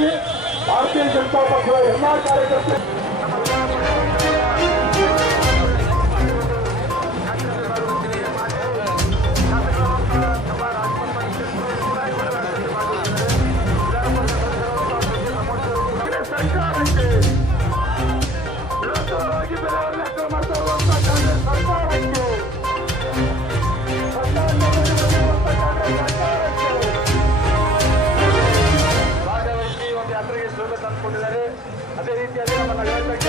ಪರವಾಗಿ ಭಾರತೀಯ ಜನತಾ ಪಕ್ಷದ ಎಲ್ಲಾ ಕಾರ್ಯಕರ್ತರು ಸರ್ಕಾರಕ್ಕೆ ವಿರುದ್ಧವಾಗಿ ಬೆಲೆ ಲೆಕ್ಕ ಮಾಡ್ತಾ ಇರುವಂತಹ ಕಾಂಗ್ರೆಸ್ ಸರ್ಕಾರಕ್ಕೆ ಭಾಗವಹಿಸಿ ಒಂದು ಯಾತ್ರೆಗೆ ಸ್ವಾಗತ ತಂದುಕೊಂಡಿದ್ದಾರೆ. ಅದೇ ರೀತಿಯಲ್ಲಿ ನಮ್ಮ ನಗರಾಧ್ಯಕ್ಷ